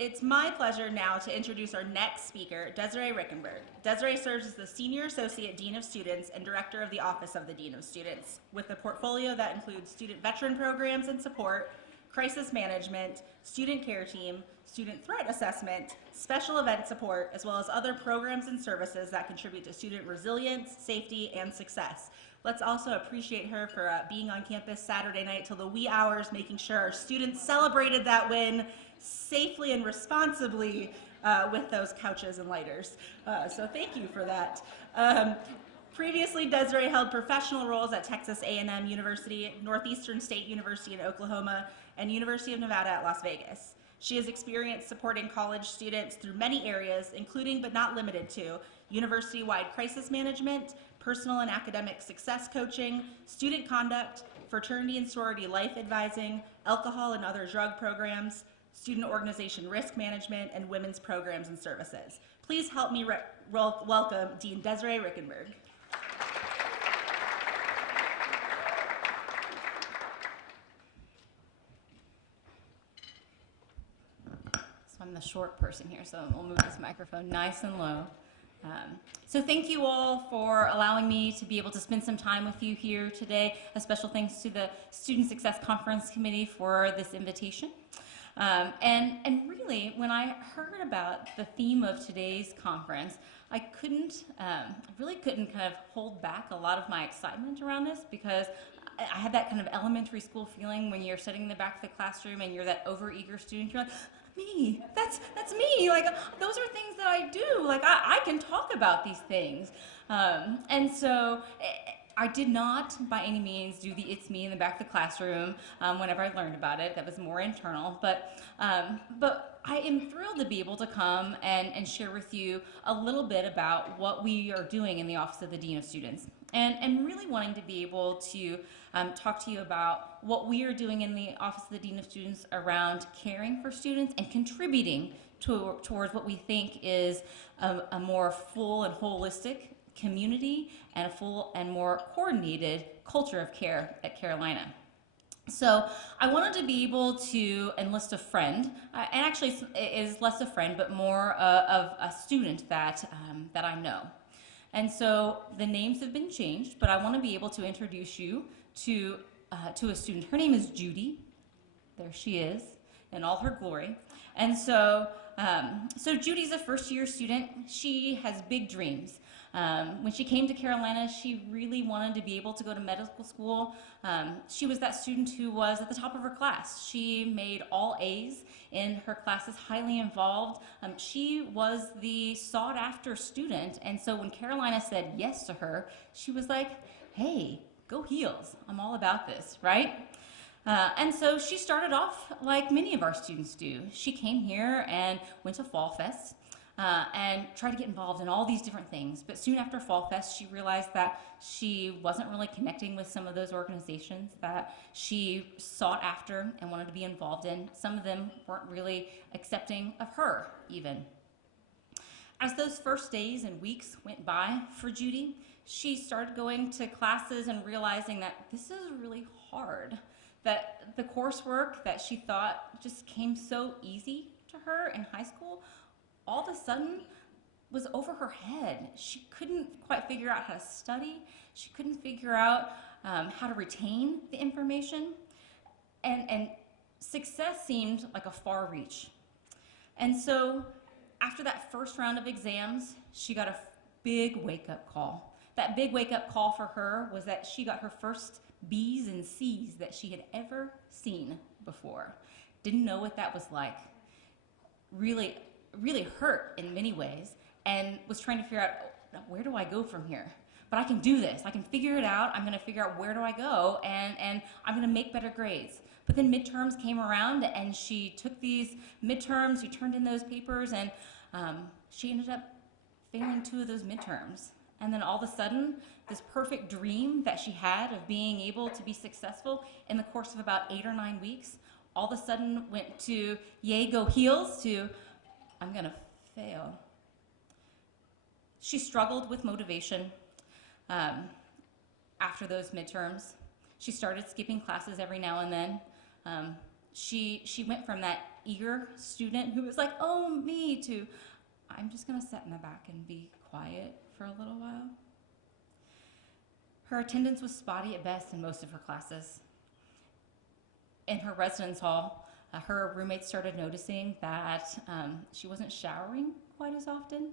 It's my pleasure now to introduce our next speaker, Desiree Reickenberg. Desiree serves as the Senior Associate Dean of Students and Director of the Office of the Dean of Students, with a portfolio that includes student veteran programs and support, crisis management, student care team, student threat assessment, special event support, as well as other programs and services that contribute to student resilience, safety, and success. Let's also appreciate her for being on campus Saturday night till the wee hours, making sure our students celebrated that win safely and responsibly with those couches and lighters. So thank you for that. Previously, Desiree held professional roles at Texas A&M University, Northeastern State University in Oklahoma, and University of Nevada at Las Vegas. She has experience supporting college students through many areas, including but not limited to university-wide crisis management, personal and academic success coaching, student conduct, fraternity and sorority life advising, alcohol and other drug programs, student organization risk management, and women's programs and services. Please help me welcome Dean Desiree Reickenberg. So I'm the short person here, so we'll move this microphone nice and low. So thank you all for allowing me to be able to spend some time with you here today. A special thanks to the Student Success Conference Committee for this invitation. And really, when I heard about the theme of today's conference, I really couldn't kind of hold back a lot of my excitement around this, because I had that kind of elementary school feeling when you're sitting in the back of the classroom and you're that overeager student. You're like, me, that's me. Like, those are things that I do. Like, I can talk about these things. And so I did not by any means do the it's me in the back of the classroom whenever I learned about it. That was more internal. But I am thrilled to be able to come and share with you a little bit about what we are doing in the Office of the Dean of Students. And really wanting to be able to talk to you about what we are doing in the Office of the Dean of Students around caring for students and contributing towards what we think is a more full and holistic community and a full and more coordinated culture of care at Carolina. So I wanted to be able to enlist a friend, and actually it is less a friend, but more of a student that I know. And so the names have been changed, but I want to be able to introduce you to a student. Her name is Judy. There she is in all her glory. And so Judy's a first-year student. She has big dreams. When she came to Carolina, she really wanted to be able to go to medical school. She was that student who was at the top of her class. She made all A's in her classes, highly involved. She was the sought-after student, and so when Carolina said yes to her, she was like, hey, go Heels. I'm all about this, right? And so she started off like many of our students do. She came here and went to Fall Fest. And tried to get involved in all these different things. But soon after Fall Fest, she realized that she wasn't really connecting with some of those organizations that she sought after and wanted to be involved in. Some of them weren't really accepting of her, even. As those first days and weeks went by for Judy, she started going to classes and realizing that this is really hard, that the coursework that she thought just came so easy to her in high school all of a sudden was over her head. She couldn't quite figure out how to study. She couldn't figure out how to retain the information. And success seemed like a far reach. And so after that first round of exams, she got a big wake-up call. That big wake-up call for her was that she got her first B's and C's that she had ever seen before. Didn't know what that was like. Really hurt in many ways, and was trying to figure out, where do I go from here? But I can do this. I can figure it out. I'm going to figure out where do I go, and I'm going to make better grades. But then midterms came around, and she took these midterms, she turned in those papers, and she ended up failing 2 of those midterms. And then all of a sudden, this perfect dream that she had of being able to be successful in the course of about 8 or 9 weeks, all of a sudden went to yay, go Heels, to I'm going to fail. She struggled with motivation after those midterms. She started skipping classes every now and then. she went from that eager student who was like, oh, me, to I'm just going to sit in the back and be quiet for a little while. Her attendance was spotty at best in most of her classes. In her residence hall, her roommates started noticing that she wasn't showering quite as often.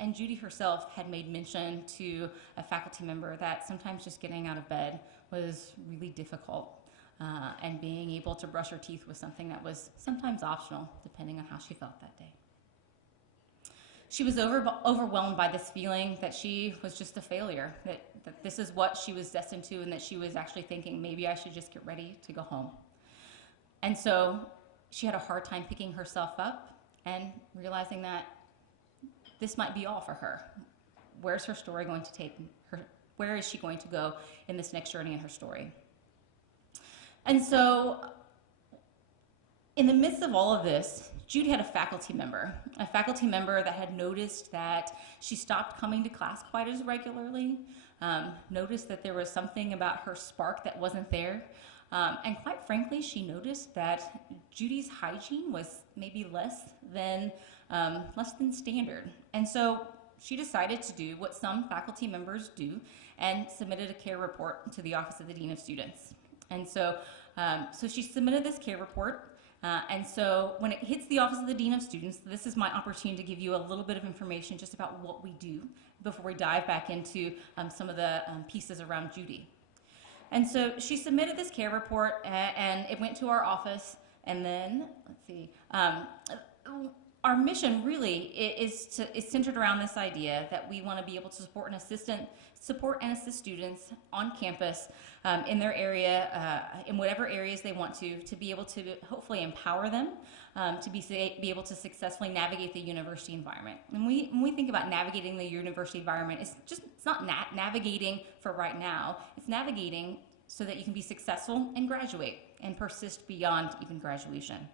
And Judy herself had made mention to a faculty member that sometimes just getting out of bed was really difficult. And being able to brush her teeth was something that was sometimes optional, depending on how she felt that day. She was overwhelmed by this feeling that she was just a failure, that this is what she was destined to, and that she was actually thinking, maybe I should just get ready to go home. And so she had a hard time picking herself up and realizing that this might be all for her. Where's her story going to take her? Where is she going to go in this next journey in her story? And so in the midst of all of this, Judy had a faculty member that had noticed that she stopped coming to class quite as regularly, noticed that there was something about her spark that wasn't there, and quite frankly, she noticed that Judy's hygiene was maybe less than standard. And so she decided to do what some faculty members do and submitted a care report to the Office of the Dean of Students. And so she submitted this care report. And so when it hits the Office of the Dean of Students, this is my opportunity to give you a little bit of information just about what we do before we dive back into some of the pieces around Judy. And so she submitted this care report, and it went to our office. And then, let's see, our mission really is centered around this idea that we want to be able to support and assist students on campus in their area, in whatever areas they want to be able to hopefully empower them to be able to successfully navigate the university environment. And when we think about navigating the university environment, it's not navigating for right now. It's navigating so that you can be successful and graduate and persist beyond even graduation.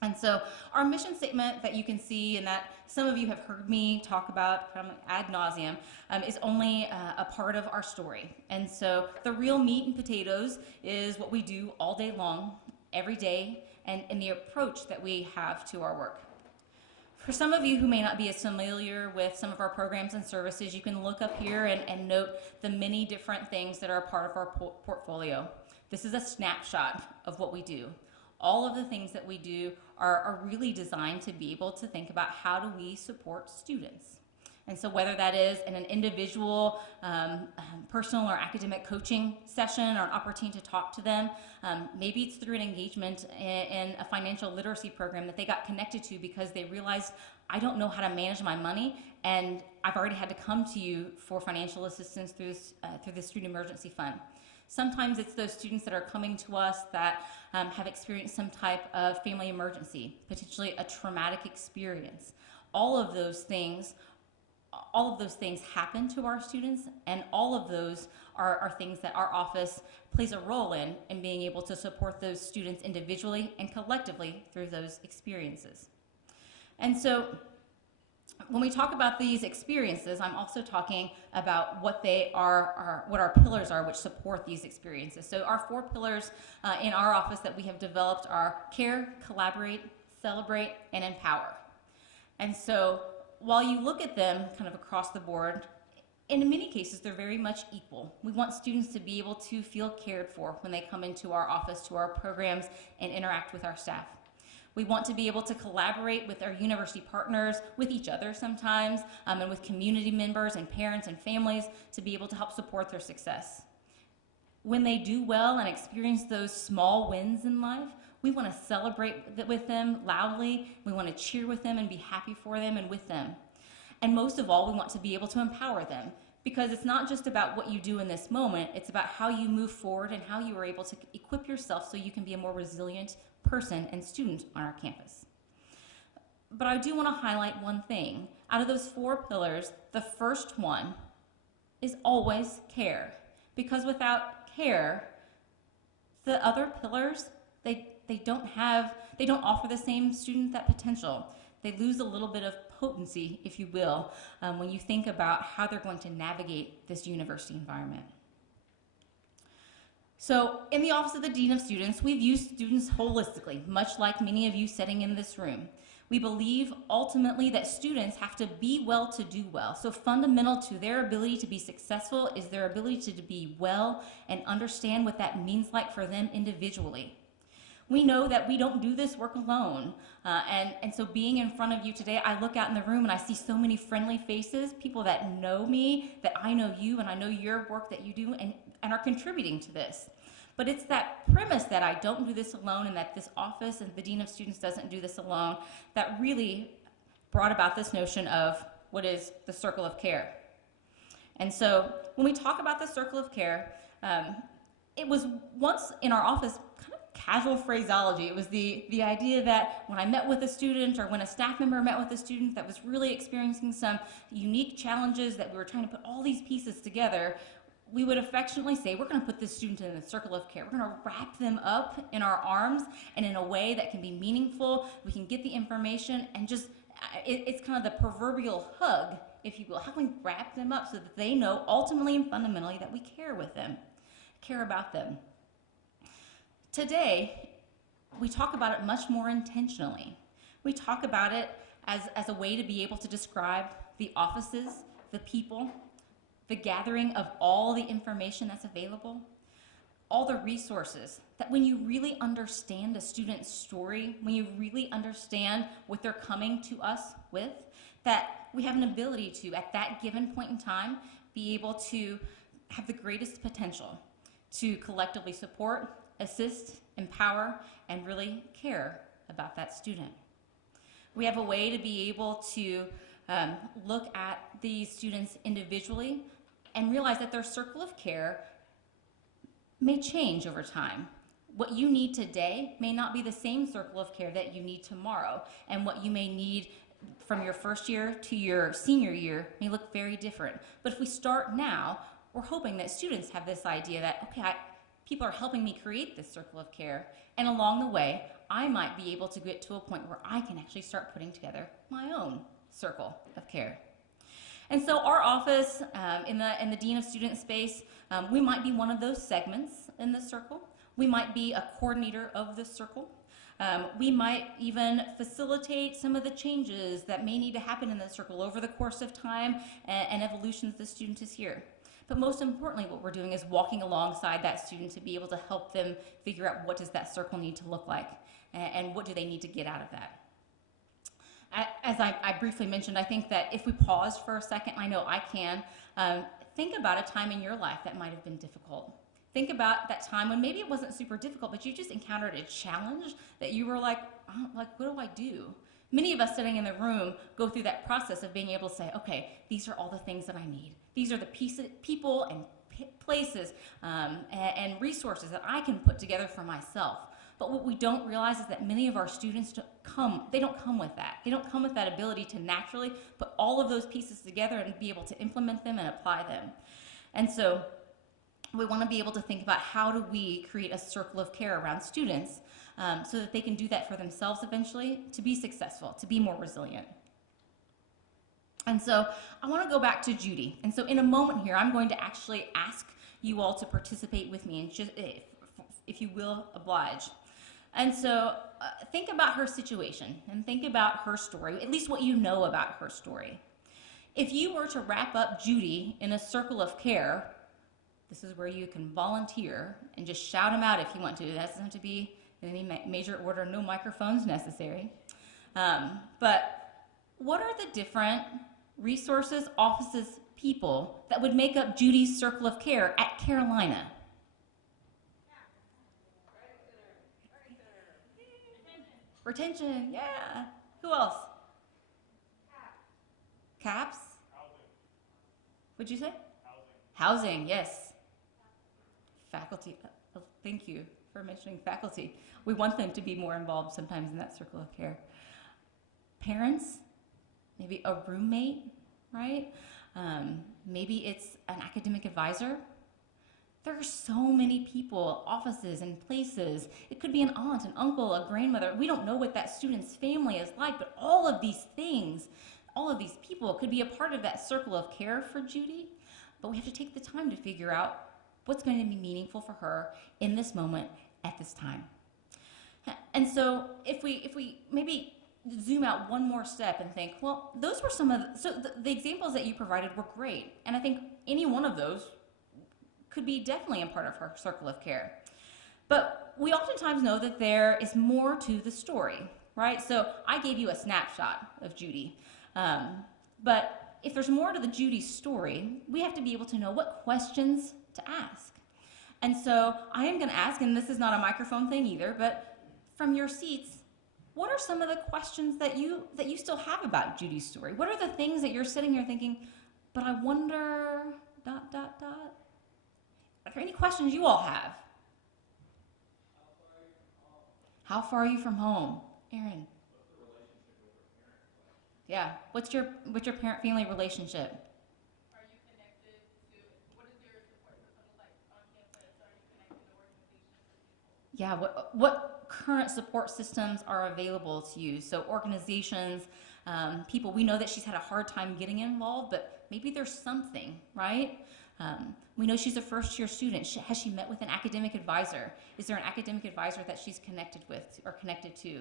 And so our mission statement that you can see and that some of you have heard me talk about ad nauseum is only a part of our story. And so the real meat and potatoes is what we do all day long, every day, and the approach that we have to our work. For some of you who may not be as familiar with some of our programs and services, you can look up here and note the many different things that are a part of our portfolio. This is a snapshot of what we do. All of the things that we do are really designed to be able to think about how do we support students. And so whether that is in an individual, personal or academic coaching session or an opportunity to talk to them, maybe it's through an engagement in a financial literacy program that they got connected to because they realized, I don't know how to manage my money, and I've already had to come to you for financial assistance through the Student Emergency Fund. Sometimes it's those students that are coming to us that have experienced some type of family emergency, potentially a traumatic experience. All of those things happen to our students, and all of those are things that our office plays a role in being able to support those students individually and collectively through those experiences. And so when we talk about these experiences, I'm also talking about what they are, what our pillars are, which support these experiences. So our 4 pillars in our office that we have developed are care, collaborate, celebrate, and empower. And so while you look at them kind of across the board, in many cases, they're very much equal. We want students to be able to feel cared for when they come into our office, to our programs, and interact with our staff. We want to be able to collaborate with our university partners, with each other sometimes, and with community members and parents and families to be able to help support their success. When they do well and experience those small wins in life, we want to celebrate with them loudly. We want to cheer with them and be happy for them and with them. And most of all, we want to be able to empower them, because it's not just about what you do in this moment, it's about how you move forward and how you are able to equip yourself so you can be a more resilient person and student on our campus. But I do want to highlight one thing. Out of those 4 pillars, the first one is always care, because without care, the other pillars, they don't offer the same student that potential. They lose a little bit of potency, if you will, when you think about how they're going to navigate this university environment. So in the Office of the Dean of Students, we view students holistically, much like many of you sitting in this room. We believe ultimately that students have to be well to do well. So fundamental to their ability to be successful is their ability to be well and understand what that means like for them individually. We know that we don't do this work alone. And so being in front of you today, I look out in the room and I see so many friendly faces, people that know me, that I know you, and I know your work that you do and are contributing to this. But it's that premise that I don't do this alone and that this office and the Dean of Students doesn't do this alone that really brought about this notion of what is the circle of care. And so when we talk about the circle of care, it was once in our office kind of casual phraseology. It was the idea that when I met with a student or when a staff member met with a student that was really experiencing some unique challenges that we were trying to put all these pieces together, we would affectionately say, we're going to put this student in the circle of care. We're going to wrap them up in our arms and in a way that can be meaningful. We can get the information and just, it's kind of the proverbial hug, if you will. How can we wrap them up so that they know ultimately and fundamentally that we care with them, care about them? Today, we talk about it much more intentionally. We talk about it as a way to be able to describe the offices, the people, the gathering of all the information that's available, all the resources, that when you really understand a student's story, when you really understand what they're coming to us with, that we have an ability to, at that given point in time, be able to have the greatest potential to collectively support, assist, empower, and really care about that student. We have a way to be able to look at these students individually and realize that their circle of care may change over time. What you need today may not be the same circle of care that you need tomorrow, and what you may need from your first year to your senior year may look very different. But if we start now, we're hoping that students have this idea that, okay, people are helping me create this circle of care, and along the way, I might be able to get to a point where I can actually start putting together my own circle of care. And so our office in the Dean of Student space, we might be one of those segments in the circle. We might be a coordinator of the circle. We might even facilitate some of the changes that may need to happen in the circle over the course of time and evolution as the student is here. But most importantly, what we're doing is walking alongside that student to be able to help them figure out what does that circle need to look like and what do they need to get out of that. As I briefly mentioned, I think that if we pause for a second, I know I can, think about a time in your life that might have been difficult. Think about that time when maybe it wasn't super difficult, but you just encountered a challenge that you were like, what do I do? Many of us sitting in the room go through that process of being able to say, okay, these are all the things that I need. These are the people and places and resources that I can put together for myself. But what we don't realize is that many of our students don't come with that. They don't come with that ability to naturally put all of those pieces together and be able to implement them and apply them. And so we want to be able to think about how do we create a circle of care around students so that they can do that for themselves eventually, to be successful, to be more resilient. And so I want to go back to Judy. And so in a moment here, I'm going to actually ask you all to participate with me and just, if you will, oblige. And so think about her situation and think about her story, at least what you know about her story. If you were to wrap up Judy in a circle of care, this is where you can volunteer and just shout them out if you want to. That doesn't have to be in any major order, no microphones necessary. But what are the different resources, offices, people that would make up Judy's circle of care at Carolina? Retention, yeah. Who else? CAPS? What'd you say? Housing, yes. Faculty, thank you for mentioning faculty. We want them to be more involved sometimes in that circle of care. Parents, maybe a roommate, right? Maybe it's an academic advisor. There are so many people, offices and places. It could be an aunt, an uncle, a grandmother. We don't know what that student's family is like, but all of these things, all of these people could be a part of that circle of care for Judy. But we have to take the time to figure out, what's going to be meaningful for her in this moment at this time. And so if we maybe zoom out one more step and think, well, those were some of the examples that you provided were great. And I think any one of those could be definitely a part of her circle of care. But we oftentimes know that there is more to the story, right? So I gave you a snapshot of Judy. But if there's more to the Judy story, we have to be able to know what questions to ask. And so I am going to ask, and this is not a microphone thing either, but from your seats, what are some of the questions that you still have about Judy's story? What are the things that you're sitting here thinking, but I wonder, ... Are there any questions you all have? How far are you from home? Aaron. Yeah. What's your parent-family relationship? Are you connected to, what is your support system like on campus? Are you connected to organizations or people? Yeah, what current support systems are available to you? So organizations, people, we know that she's had a hard time getting involved, but maybe there's something, right? We know she's a first-year student. Has she met with an academic advisor? Is there an academic advisor that she's connected with or connected to?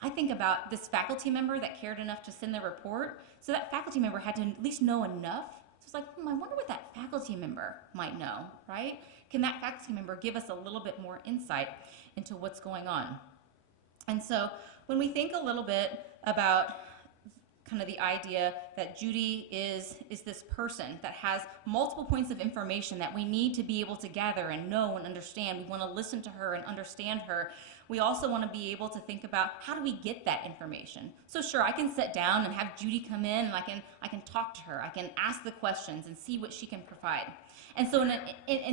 I think about this faculty member that cared enough to send the report. So that faculty member had to at least know enough. So it's like, I wonder what that faculty member might know, right? Can that faculty member give us a little bit more insight into what's going on? And so when we think a little bit about kind of the idea that Judy is this person that has multiple points of information that we need to be able to gather and know and understand. We want to listen to her and understand her. We also want to be able to think about how do we get that information. So sure, I can sit down and have Judy come in and I can talk to her. I can ask the questions and see what she can provide. And so in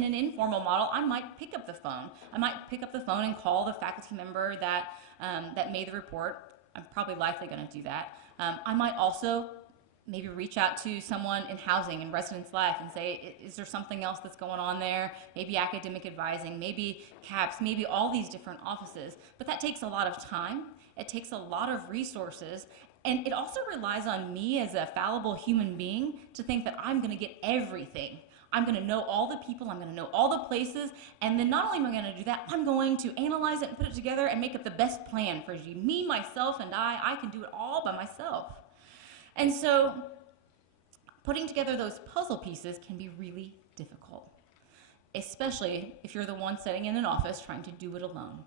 an informal model, I might pick up the phone. I might pick up the phone and call the faculty member that made the report. I'm probably likely going to do that. I might also maybe reach out to someone in housing and residence life and say, is there something else that's going on there? Maybe academic advising, maybe CAPS, maybe all these different offices. But that takes a lot of time. It takes a lot of resources. And it also relies on me as a fallible human being to think that I'm going to get everything. I'm going to know all the people, I'm going to know all the places, and then not only am I going to do that, I'm going to analyze it and put it together and make up the best plan for you. Me, myself, and I can do it all by myself. And so putting together those puzzle pieces can be really difficult, especially if you're the one sitting in an office trying to do it alone.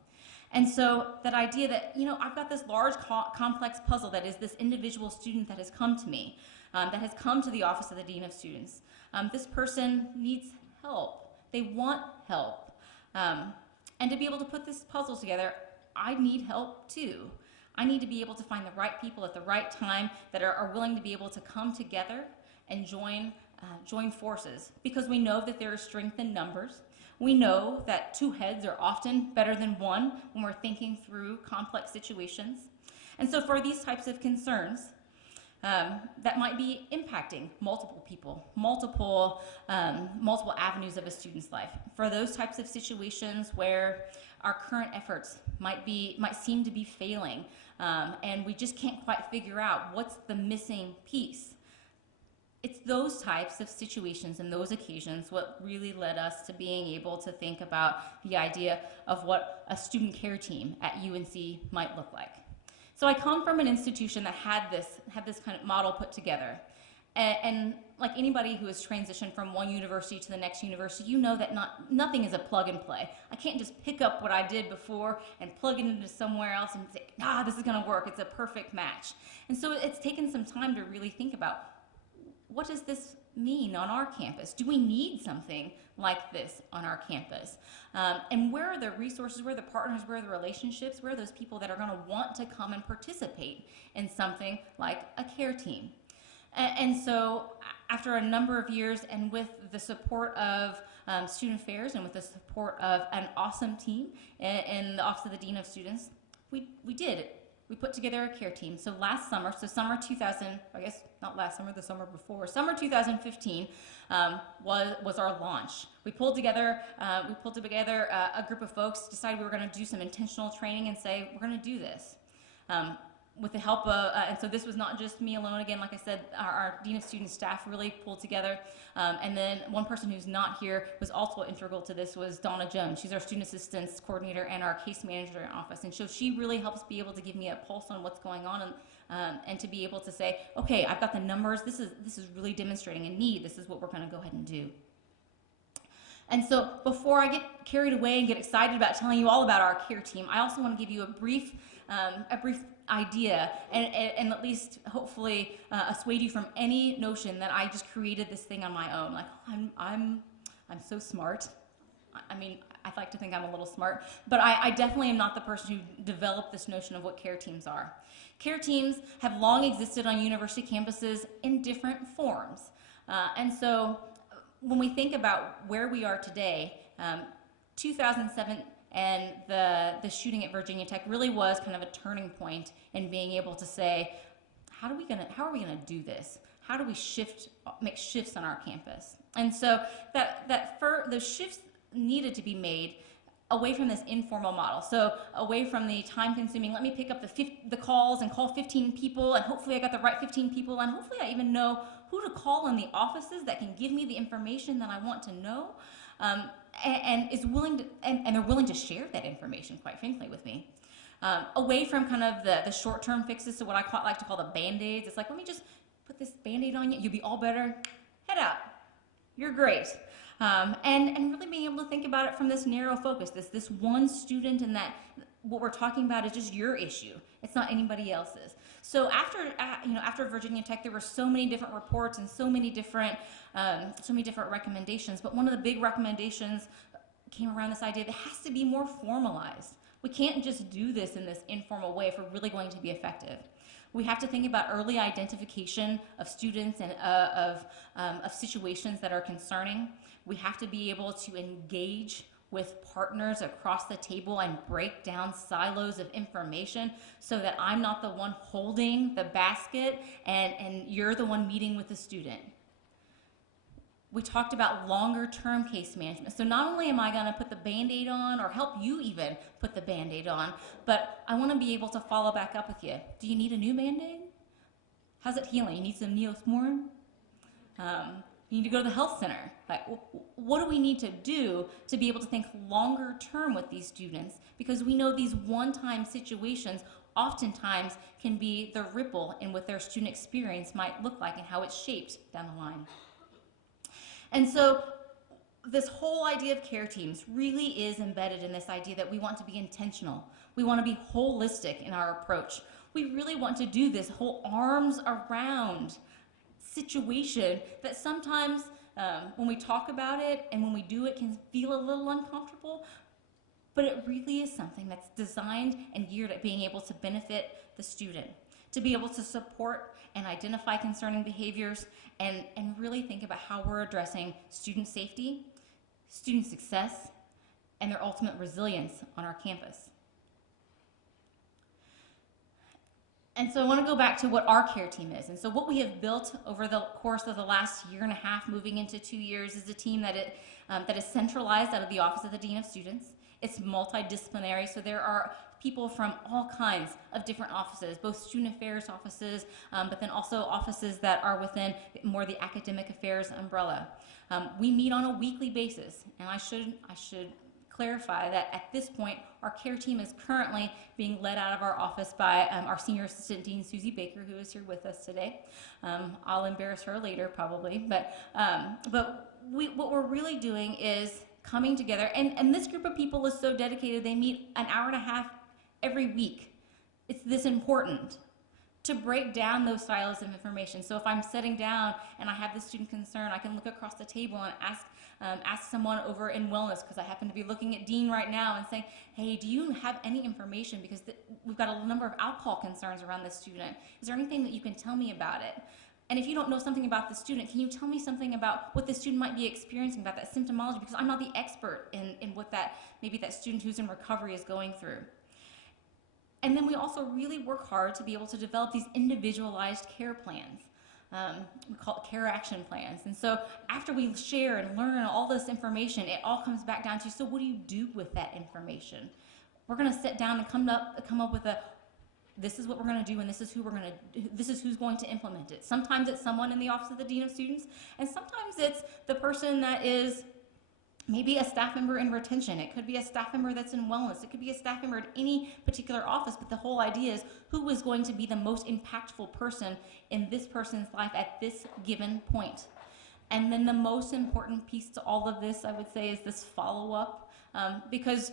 And so that idea that, I've got this large complex puzzle that is this individual student that has come to me, that has come to the office of the Dean of Students. This person needs help. They want help. And to be able to put this puzzle together, I need help too. I need to be able to find the right people at the right time that are willing to be able to come together and join forces, because we know that there is strength in numbers. We know that two heads are often better than one when we're thinking through complex situations. And so for these types of concerns, that might be impacting multiple people, multiple avenues of a student's life. For those types of situations where our current efforts might seem to be failing, and we just can't quite figure out what's the missing piece. It's those types of situations and those occasions what really led us to being able to think about the idea of what a student care team at UNC might look like. So I come from an institution that had this kind of model put together. And like anybody who has transitioned from one university to the next university, you know that nothing is a plug and play. I can't just pick up what I did before and plug it into somewhere else and say, this is going to work. It's a perfect match. And so it's taken some time to really think about, what does this mean on our campus? Do we need something like this on our campus? And where are the resources, where are the partners, where are the relationships, where are those people that are going to want to come and participate in something like a care team? And so after a number of years and with the support of Student Affairs and with the support of an awesome team in the Office of the Dean of Students, we did it. We put together a care team. So last summer, summer 2000, I guess not last summer, the summer before, summer 2015 was our launch. We pulled together a group of folks, decided we were going to do some intentional training and say, we're going to do this. with the help of, and so this was not just me alone. Again, like I said, our Dean of Student staff really pulled together. And then one person who's not here was also integral to this was Donna Jones. She's our Student Assistance Coordinator and our Case Manager in office. And so she really helps be able to give me a pulse on what's going on and to be able to say, okay, I've got the numbers. This is really demonstrating a need. This is what we're going to go ahead and do. And so before I get carried away and get excited about telling you all about our care team, I also want to give you a brief idea and at least hopefully assuade you from any notion that I just created this thing on my own. Like, I'm so smart. I mean, I'd like to think I'm a little smart, but I definitely am not the person who developed this notion of what care teams are. Care teams have long existed on university campuses in different forms. And so when we think about where we are today, 2007 and the shooting at Virginia Tech really was kind of a turning point in being able to say, how are we gonna do this? How do we make shifts on our campus? And so those shifts needed to be made away from this informal model. So away from the time-consuming, let me pick up the calls and call 15 people, and hopefully I got the right 15 people, and hopefully I even know who to call in the offices that can give me the information that I want to know, and is willing to, and they're willing to share that information, quite frankly, with me. Away from kind of the short-term fixes to what I like to call the Band-Aids. It's like, let me just put this Band-Aid on you. You'll be all better. Head out. You're great. And really being able to think about it from this narrow focus, this one student, and that what we're talking about is just your issue. It's not anybody else's. So after Virginia Tech, there were so many different reports and so many different recommendations. But one of the big recommendations came around this idea that it has to be more formalized. We can't just do this in this informal way if we're really going to be effective. We have to think about early identification of students and of situations that are concerning. We have to be able to engage with partners across the table and break down silos of information so that I'm not the one holding the basket and you're the one meeting with the student. We talked about longer-term case management. So not only am I going to put the Band-Aid on or help you even put the Band-Aid on, but I want to be able to follow back up with you. Do you need a new Band-Aid? How's it healing? You need some Neosporin? You need to go to the health center. Like, what do we need to do to be able to think longer term with these students? Because we know these one-time situations oftentimes can be the ripple in what their student experience might look like and how it's shaped down the line. And so this whole idea of care teams really is embedded in this idea that we want to be intentional. We want to be holistic in our approach. We really want to do this whole arms around situation that sometimes when we talk about it and when we do it can feel a little uncomfortable, but it really is something that's designed and geared at being able to benefit the student, to be able to support and identify concerning behaviors and really think about how we're addressing student safety, student success, and their ultimate resilience on our campus. And so I want to go back to what our care team is. And so what we have built over the course of the last year and a half, moving into 2 years, is a team that is centralized out of the Office of the Dean of Students. It's multidisciplinary, so there are people from all kinds of different offices, both student affairs offices, but then also offices that are within more the academic affairs umbrella. We meet on a weekly basis, and I should clarify that at this point, our care team is currently being led out of our office by our Senior Assistant Dean, Susie Baker, who is here with us today. I'll embarrass her later, probably, but what we're really doing is coming together, and this group of people is so dedicated, they meet an hour and a half every week. It's this important to break down those silos of information. So if I'm sitting down and I have this student concern, I can look across the table and ask someone over in wellness, because I happen to be looking at Dean right now and saying, hey, do you have any information? Because we've got a number of alcohol concerns around this student. Is there anything that you can tell me about it? And if you don't know something about the student, can you tell me something about what the student might be experiencing, about that symptomology? Because I'm not the expert in what maybe that student who's in recovery is going through. And then we also really work hard to be able to develop these individualized care plans. We call it care action plans. And so after we share and learn all this information, it all comes back down to, so what do you do with that information? We're going to sit down and come up with this is what we're going to do, and this is who's going to implement it. Sometimes it's someone in the office of the dean of students, and sometimes it's the person that is maybe a staff member in retention. It could be a staff member that's in wellness. It could be a staff member at any particular office, but the whole idea is who is going to be the most impactful person in this person's life at this given point. And then the most important piece to all of this, I would say, is this follow-up, because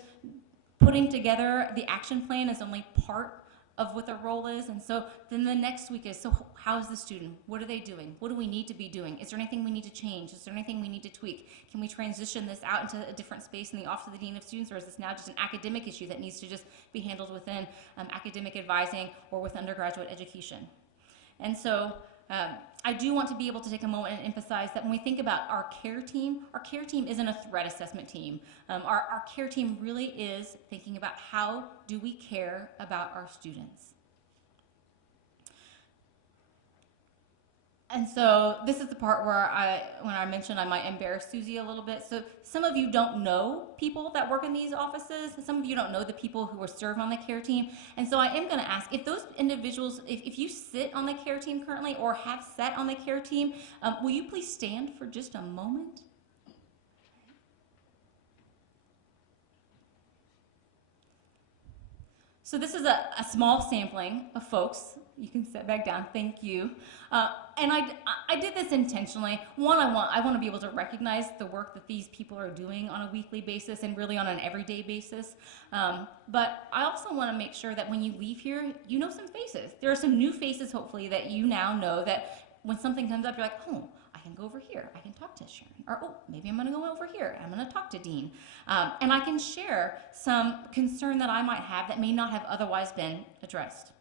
putting together the action plan is only part of what the role is. And so then the next week is, so how is the student? What are they doing? What do we need to be doing? Is there anything we need to change? Is there anything we need to tweak? Can we transition this out into a different space in the Office of the Dean of Students, or is this now just an academic issue that needs to just be handled within academic advising or with undergraduate education? And so I do want to be able to take a moment and emphasize that when we think about our care team isn't a threat assessment team. Our care team really is thinking about how do we care about our students. And so this is the part where when I mentioned I might embarrass Susie a little bit. So some of you don't know people that work in these offices. Some of you don't know the people who are served on the care team. And so I am going to ask, if those individuals, if you sit on the care team currently or have sat on the care team, will you please stand for just a moment? So this is a small sampling of folks. You can sit back down, thank you. And I did this intentionally. One, I want to be able to recognize the work that these people are doing on a weekly basis and really on an everyday basis. But I also want to make sure that when you leave here, you know some faces. There are some new faces, hopefully, that you now know that when something comes up, you're like, oh, I can go over here, I can talk to Sharon, or oh, maybe I'm going to go over here, I'm going to talk to Dean. And I can share some concern that I might have that may not have otherwise been addressed.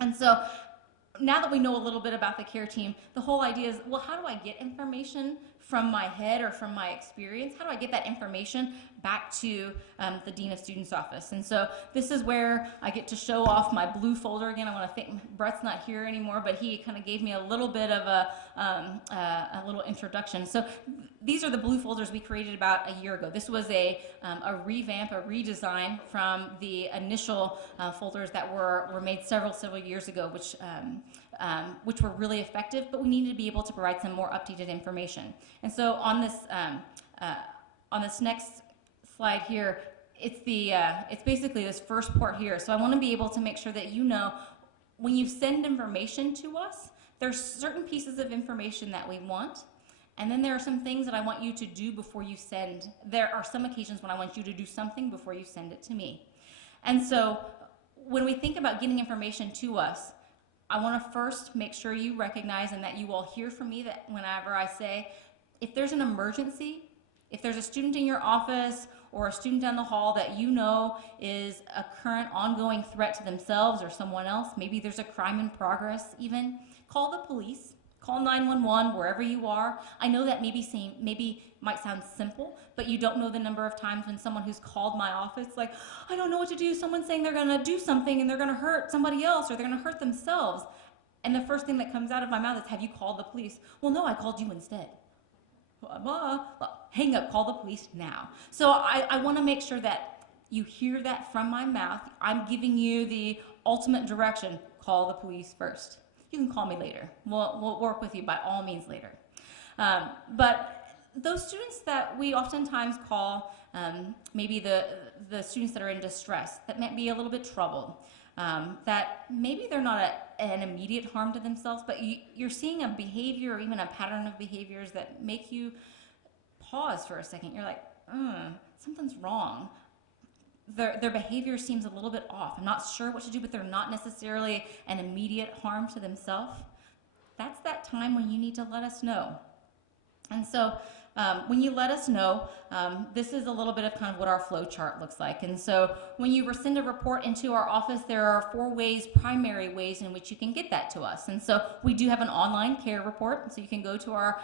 And so now that we know a little bit about the care team, the whole idea is, well, how do I get information from my head or from my experience? How do I get that information back to the Dean of Students office? And so this is where I get to show off my blue folder again. I want to thank, Brett's not here anymore, but he kind of gave me a little bit of a little introduction. So these are the blue folders we created about a year ago. This was a revamp, a redesign from the initial folders that were made several years ago, which were really effective, but we needed to be able to provide some more updated information. And so on this next slide here, it's basically this first part here. So I want to be able to make sure that you know when you send information to us, there's certain pieces of information that we want, and then there are some things that I want you to do before you send. There are some occasions when I want you to do something before you send it to me. And so when we think about getting information to us, I want to first make sure you recognize and that you all hear from me that whenever I say, if there's an emergency, if there's a student in your office or a student down the hall that you know is a current ongoing threat to themselves or someone else, maybe there's a crime in progress even, call the police, call 911 wherever you are. I know that maybe might sound simple, but you don't know the number of times when someone who's called my office like, I don't know what to do, someone's saying they're gonna do something and they're gonna hurt somebody else or they're gonna hurt themselves. And the first thing that comes out of my mouth is, have you called the police? Well, no, I called you instead. Hang up, call the police now. So I wanna make sure that you hear that from my mouth. I'm giving you the ultimate direction, call the police first. You can call me later. We'll work with you by all means later. But those students that we oftentimes call maybe the students that are in distress, that might be a little bit troubled, that maybe they're not an immediate harm to themselves, but you're seeing a behavior or even a pattern of behaviors that make you pause for a second. You're like, something's wrong. Their behavior seems a little bit off. I'm not sure what to do, but they're not necessarily an immediate harm to themselves. That's that time when you need to let us know. And so when you let us know, this is a little bit of kind of what our flow chart looks like. And so when you send a report into our office, there are 4 primary ways in which you can get that to us. And so we do have an online care report. So you can go to our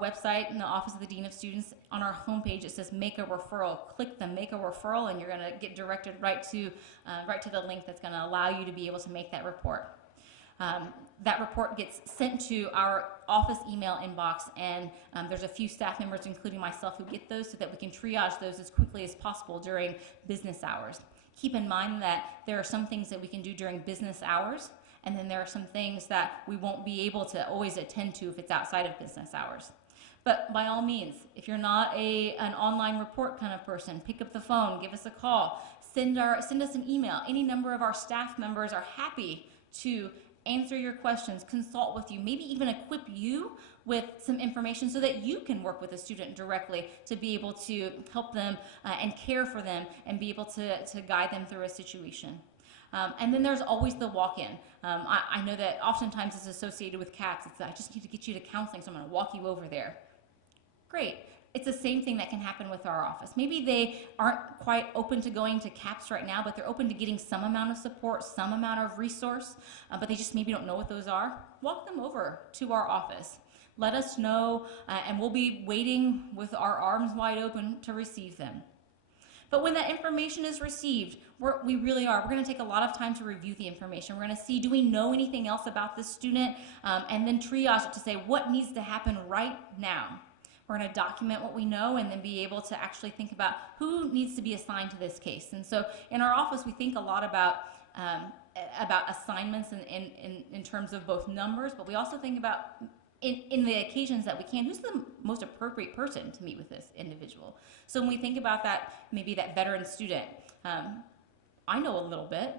website in the Office of the Dean of Students. On our homepage, it says make a referral. Click the make a referral and you're going to get directed right to the link that's going to allow you to be able to make that report. That report gets sent to our office email inbox, and there's a few staff members, including myself, who get those so that we can triage those as quickly as possible during business hours. Keep in mind that there are some things that we can do during business hours, and then there are some things that we won't be able to always attend to if it's outside of business hours. But by all means, if you're not an online report kind of person, pick up the phone, give us a call, send us an email. Any number of our staff members are happy to answer your questions, consult with you, maybe even equip you with some information so that you can work with a student directly to be able to help them and care for them and be able to guide them through a situation. And then there's always the walk-in. I know that oftentimes it's associated with CAPS. It's I just need to get you to counseling, so I'm going to walk you over there. Great. It's the same thing that can happen with our office. Maybe they aren't quite open to going to CAPS right now, but they're open to getting some amount of support, some amount of resource, but they just maybe don't know what those are. Walk them over to our office. Let us know, and we'll be waiting with our arms wide open to receive them. But when that information is received, we really are. We're going to take a lot of time to review the information. We're going to see, do we know anything else about this student? And then triage it to say, what needs to happen right now? We're going to document what we know and then be able to actually think about who needs to be assigned to this case. And so in our office, we think a lot about assignments in terms of both numbers, but we also think about in the occasions that we can, who's the most appropriate person to meet with this individual? So when we think about that, maybe that veteran student, I know a little bit.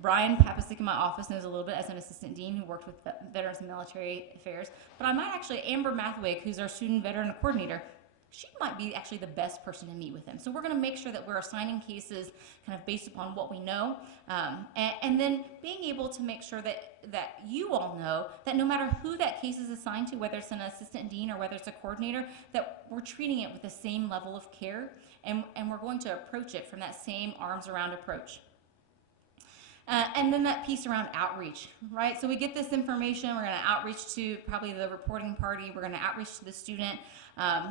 Brian Papasick in my office knows a little bit as an assistant dean who worked with Veterans and Military Affairs. But I might actually, Amber Mathwig, who's our student veteran coordinator, she might be actually the best person to meet with him. So we're going to make sure that we're assigning cases kind of based upon what we know, and then being able to make sure that you all know that no matter who that case is assigned to, whether it's an assistant dean or whether it's a coordinator, that we're treating it with the same level of care, and we're going to approach it from that same arms around approach. And then that piece around outreach, right? So we get this information, we're going to outreach to probably the reporting party, we're going to outreach to the student.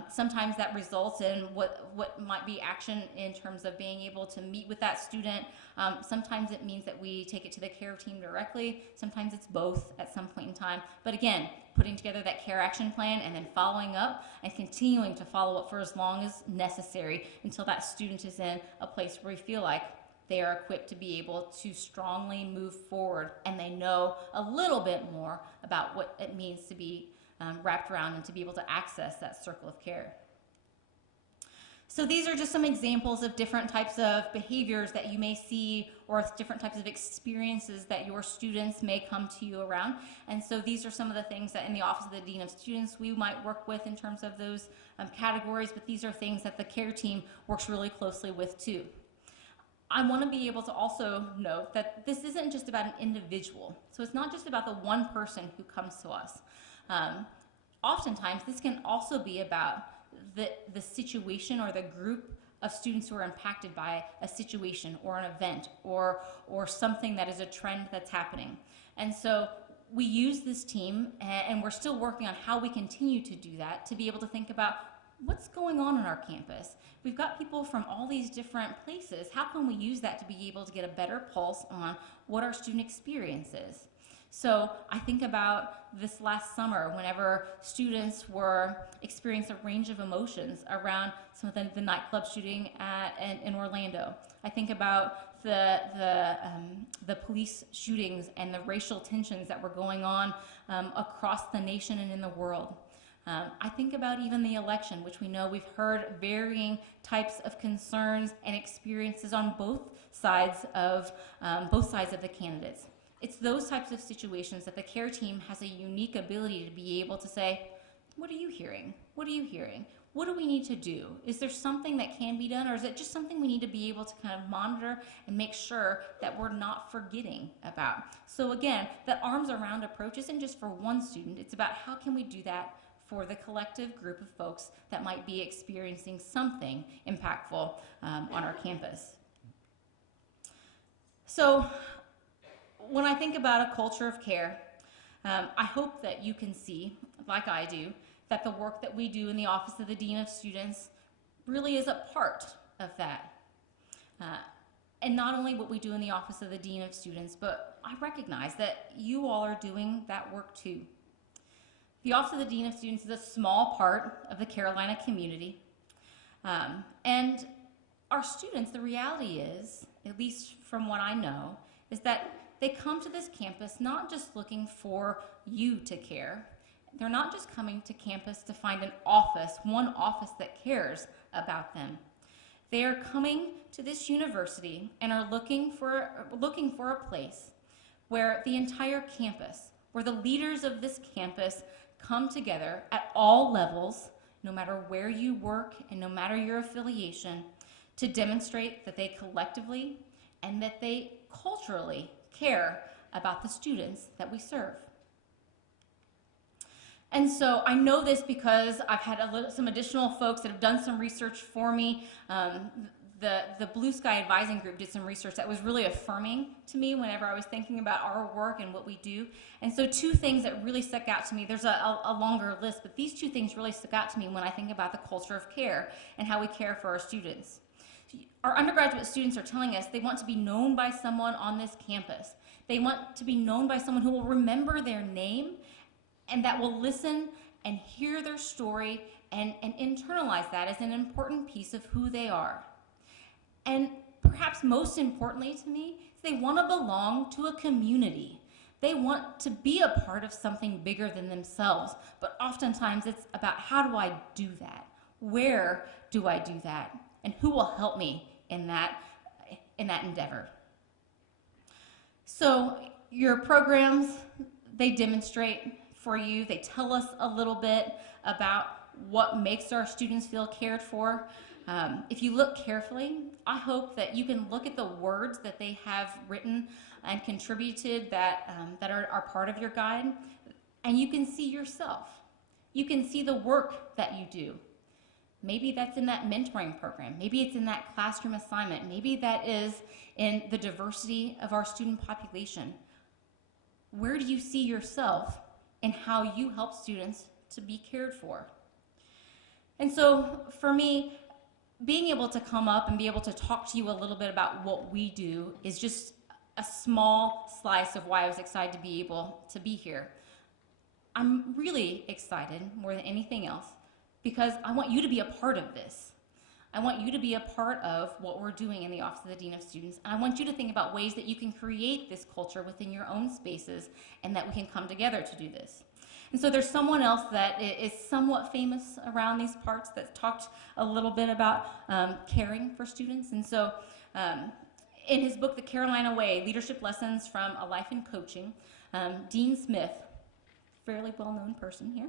Sometimes that results in what might be action in terms of being able to meet with that student. Sometimes it means that we take it to the care team directly. Sometimes it's both at some point in time. But again, putting together that care action plan and then following up and continuing to follow up for as long as necessary until that student is in a place where we feel like they are equipped to be able to strongly move forward and they know a little bit more about what it means to be wrapped around and to be able to access that circle of care. So these are just some examples of different types of behaviors that you may see or different types of experiences that your students may come to you around. And so these are some of the things that in the Office of the Dean of Students we might work with in terms of those categories, but these are things that the care team works really closely with too. I want to be able to also note that this isn't just about an individual. So it's not just about the one person who comes to us. Oftentimes, this can also be about the situation or the group of students who are impacted by a situation or an event or something that is a trend that's happening. And so we use this team, and we're still working on how we continue to do that, to be able to think about what's going on our campus. We've got people from all these different places. How can we use that to be able to get a better pulse on what our student experience is? So I think about this last summer whenever students were experiencing a range of emotions around some of the nightclub shooting in Orlando. I think about the police shootings and the racial tensions that were going on across the nation and in the world. I think about even the election, which we know we've heard varying types of concerns and experiences on both sides of the candidates. It's those types of situations that the care team has a unique ability to be able to say, what are you hearing? What are you hearing? What do we need to do? Is there something that can be done, or is it just something we need to be able to kind of monitor and make sure that we're not forgetting about? So again, that arms around approach isn't just for one student. It's about how can we do that for the collective group of folks that might be experiencing something impactful on our campus. So when I think about a culture of care, I hope that you can see, like I do, that the work that we do in the Office of the Dean of Students really is a part of that. And not only what we do in the Office of the Dean of Students, but I recognize that you all are doing that work too. The Office of the Dean of Students is a small part of the Carolina community. And our students, the reality is, at least from what I know, is that they come to this campus not just looking for you to care. They're not just coming to campus to find an office, one office that cares about them. They are coming to this university and are looking for a place where the entire campus, where the leaders of this campus come together at all levels, no matter where you work and no matter your affiliation, to demonstrate that they collectively and that they culturally care about the students that we serve. And so I know this because I've had some additional folks that have done some research for me. The Blue Sky Advising Group did some research that was really affirming to me whenever I was thinking about our work and what we do. And so two things that really stuck out to me, there's a longer list, but these two things really stuck out to me when I think about the culture of care and how we care for our students. Our undergraduate students are telling us they want to be known by someone on this campus. They want to be known by someone who will remember their name and that will listen and hear their story and internalize that as an important piece of who they are. And perhaps most importantly to me, they want to belong to a community. They want to be a part of something bigger than themselves, but oftentimes it's about how do I do that? Where do I do that? And who will help me in that endeavor? So your programs, they demonstrate for you, they tell us a little bit about what makes our students feel cared for. If you look carefully, I hope that you can look at the words that they have written and contributed that are part of your guide, and you can see yourself. You can see the work that you do. Maybe that's in that mentoring program. Maybe it's in that classroom assignment. Maybe that is in the diversity of our student population. Where do you see yourself in how you help students to be cared for? And so for me, being able to come up and be able to talk to you a little bit about what we do is just a small slice of why I was excited to be able to be here. I'm really excited more than anything else because I want you to be a part of this. I want you to be a part of what we're doing in the Office of the Dean of Students, and I want you to think about ways that you can create this culture within your own spaces and that we can come together to do this. And so there's someone else that is somewhat famous around these parts that talked a little bit about caring for students. And so in his book, The Carolina Way, Leadership Lessons from a Life in Coaching, Dean Smith, fairly well-known person here,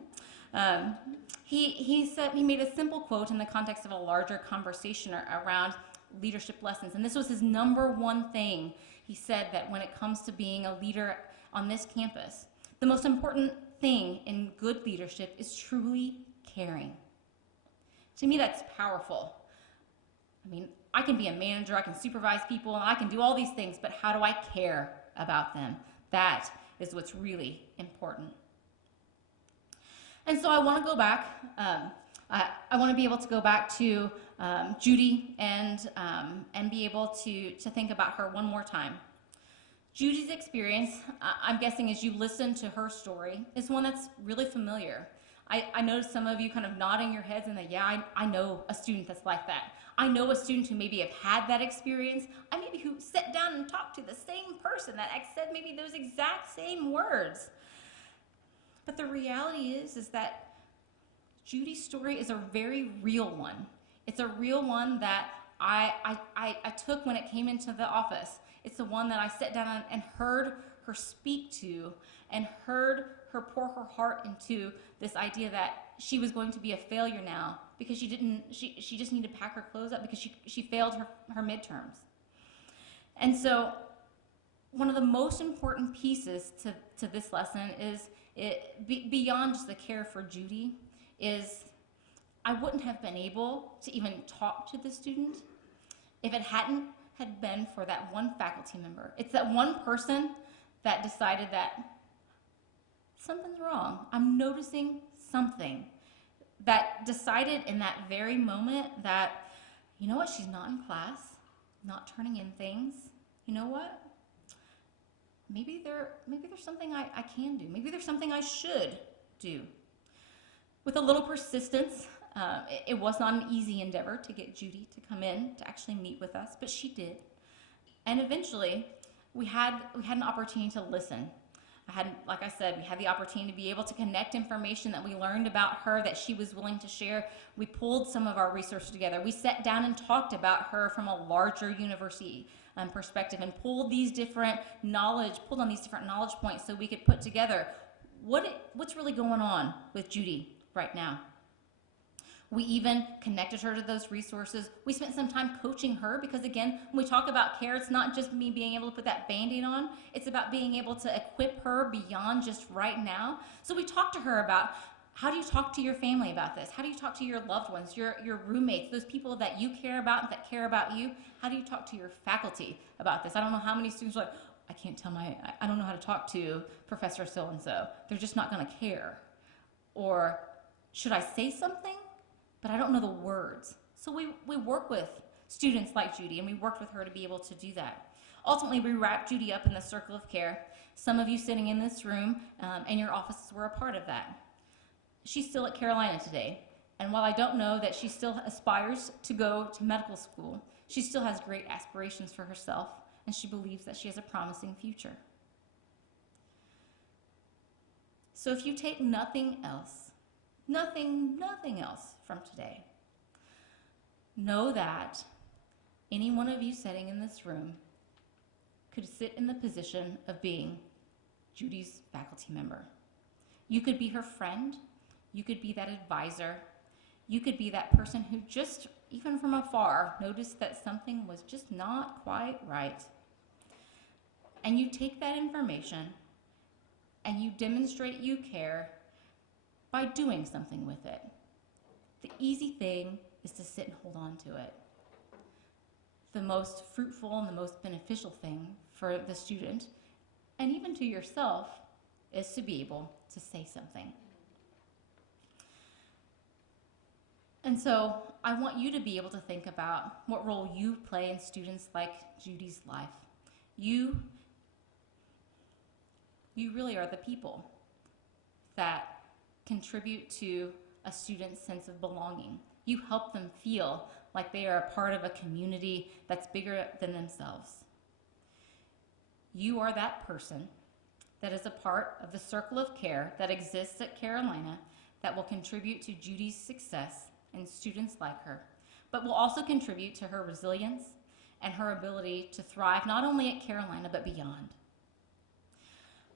he said, he made a simple quote in the context of a larger conversation around leadership lessons. And this was his number one thing. He said that when it comes to being a leader on this campus, the most important thing in good leadership is truly caring. To me, that's powerful. I mean, I can be a manager, I can supervise people, and I can do all these things, but how do I care about them? That is what's really important. And so I want to go back. I want to be able to go back to Judy and be able to think about her one more time. Judy's experience, I'm guessing as you listen to her story, is one that's really familiar. I noticed some of you kind of nodding your heads and that, yeah, I know a student that's like that. I know a student who maybe have had that experience. I maybe who sat down and talked to the same person that said maybe those exact same words. But the reality is that Judy's story is a very real one. It's a real one that I took when it came into the office. It's the one that I sat down and heard her speak to and heard her pour her heart into this idea that she was going to be a failure now because she just needed to pack her clothes up because she failed her midterms. And so one of the most important pieces to this lesson is beyond just the care for Judy is I wouldn't have been able to even talk to the student if it hadn't had been for that one faculty member. It's that one person that decided that something's wrong. I'm noticing something. That decided in that very moment that, you know what, she's not in class, not turning in things. You know what? Maybe there's something I can do. Maybe there's something I should do. With a little persistence, It was not an easy endeavor to get Judy to come in to actually meet with us, but she did. And eventually, we had an opportunity to listen. Like I said, we had the opportunity to be able to connect information that we learned about her that she was willing to share. We pulled some of our research together. We sat down and talked about her from a larger university perspective and pulled on these different knowledge points so we could put together what's really going on with Judy right now. We even connected her to those resources. We spent some time coaching her because, again, when we talk about care, it's not just me being able to put that Band-Aid on. It's about being able to equip her beyond just right now. So we talked to her about, how do you talk to your family about this? How do you talk to your loved ones, your roommates, those people that you care about and that care about you? How do you talk to your faculty about this? I don't know how many students are like, I don't know how to talk to Professor so-and-so. They're just not going to care. Or, should I say something? But I don't know the words. So we work with students like Judy, and we worked with her to be able to do that. Ultimately, we wrapped Judy up in the circle of care. Some of you sitting in this room and your offices were a part of that. She's still at Carolina today, and while I don't know that she still aspires to go to medical school, she still has great aspirations for herself, and she believes that she has a promising future. So if you take nothing else from today, know that any one of you sitting in this room could sit in the position of being Judy's faculty member. You could be her friend, you could be that advisor, you could be that person who just, even from afar, noticed that something was just not quite right. And you take that information and you demonstrate you care by doing something with it. The easy thing is to sit and hold on to it. The most fruitful and the most beneficial thing for the student, and even to yourself, is to be able to say something. And so I want you to be able to think about what role you play in students like Judy's life. You really are the people that contribute to a student's sense of belonging. You help them feel like they are a part of a community that's bigger than themselves. You are that person that is a part of the circle of care that exists at Carolina that will contribute to Judy's success and students like her, but will also contribute to her resilience and her ability to thrive not only at Carolina but beyond.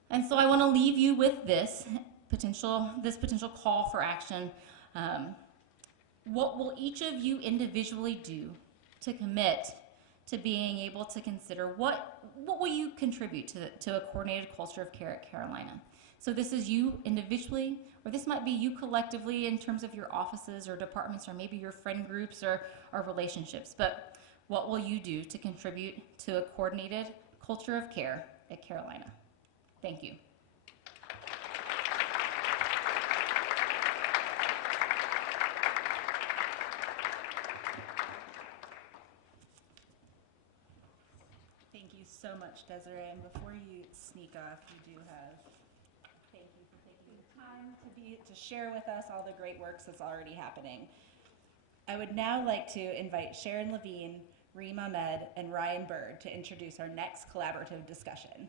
And so I want to leave you with this potential call for action. What will each of you individually do to commit to being able to consider what will you contribute to a coordinated culture of care at Carolina? So this is you individually, or this might be you collectively in terms of your offices or departments, or maybe your friend groups or relationships. But what will you do to contribute to a coordinated culture of care at Carolina? Thank you. Thank you so much, Desiree. And before you sneak off, you do have, thank you for taking the time to share with us all the great works that's already happening. I would now like to invite Sharon Levine, Reem Ahmed, and Ryan Bird to introduce our next collaborative discussion.